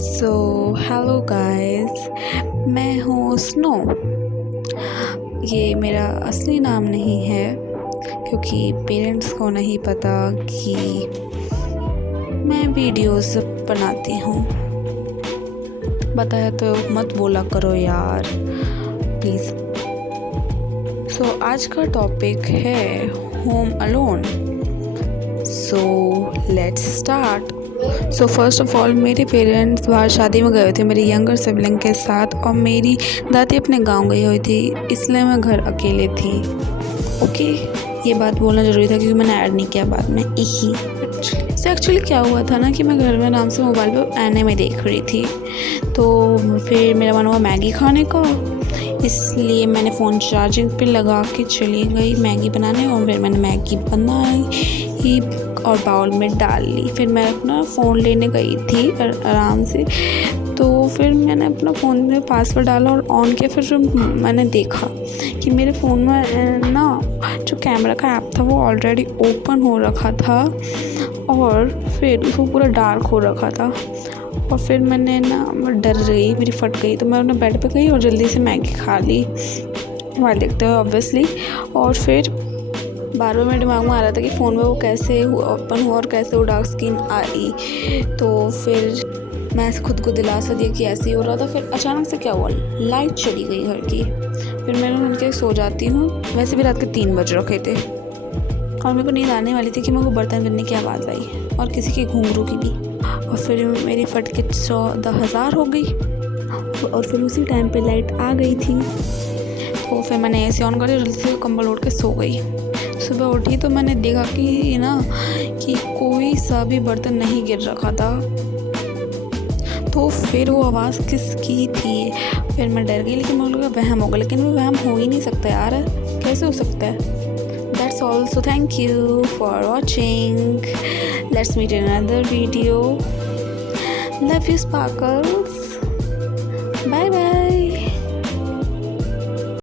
So hello guys, मैं हूँ snow. ये मेरा असली नाम नहीं है क्योंकि पेरेंट्स को नहीं पता कि मैं वीडियोस बनाती हूँ। बताया तो मत बोला करो यार प्लीज़। सो आज का टॉपिक है home alone. So let's start. So first of all मेरे पेरेंट्स बाहर शादी में गए हुए थे मेरी यंगर सिबलिंग के साथ, और मेरी दादी अपने गांव गई हुई थी, इसलिए मैं घर अकेले थी। ओके, ये बात बोलना ज़रूरी था क्योंकि मैंने ऐड नहीं किया बाद में इही। तो एक्चुअली क्या हुआ था ना कि मैं घर में आराम से मोबाइल पे एनिमे देख रही थी, तो फिर मेरा मन हुआ मैगी खाने का, इसलिए मैंने फ़ोन चार्जिंग पे लगा के चली गई मैगी बनाने। और फिर मैंने मैगी बनाई और बाउल में डाल ली। फिर मैं अपना फ़ोन लेने गई थी आराम से, तो फिर मैंने अपना फ़ोन में पासवर्ड डाला और ऑन किया। फिर मैंने देखा कि मेरे फ़ोन में ना जो कैमरा का ऐप था वो ऑलरेडी ओपन हो रखा था, और फिर वो पूरा डार्क हो रखा था। और फिर मैंने ना डर गई, मेरी फट गई, तो मैं अपने बेड पे गई और जल्दी से मैगी खा ली मोबाइल देखते हुए ऑब्वियसली। और फिर बार बार मेरे दिमाग में आ रहा था कि फ़ोन में वो कैसे ओपन हुआ और कैसे वो डार्क स्क्रीन आई। तो फिर मैं खुद को दिलासा दिया कि ऐसे ही हो रहा था। फिर अचानक से क्या हुआ, लाइट चली गई घर की। फिर मैंने सुन के सो जाती हूँ। वैसे भी रात के 3 बज रखे थे और मेरे को नींद आने वाली थी कि मेरे को बर्तन करने की आवाज़ आई और किसी के घुंघरू की भी। और फिर मेरी फट के 14,000 हो गई और फिर उसी टाइम पे लाइट आ गई थी। तो फिर मैंने एसी ऑन कर दिया, जल्दी से कंबल ओढ़ के सो गई। सुबह उठी तो मैंने देखा कि कोई सा भी बर्तन नहीं गिर रखा था। तो फिर वो आवाज़ किसकी थी, फिर मैं डर गई, लेकिन मुझे लगा वहम होगा, लेकिन वो वहम हो ही नहीं सकता यार, कैसे हो सकता है। That's all. So thank you for watching. Let's meet in another video. Love you, Sparkles. Bye bye.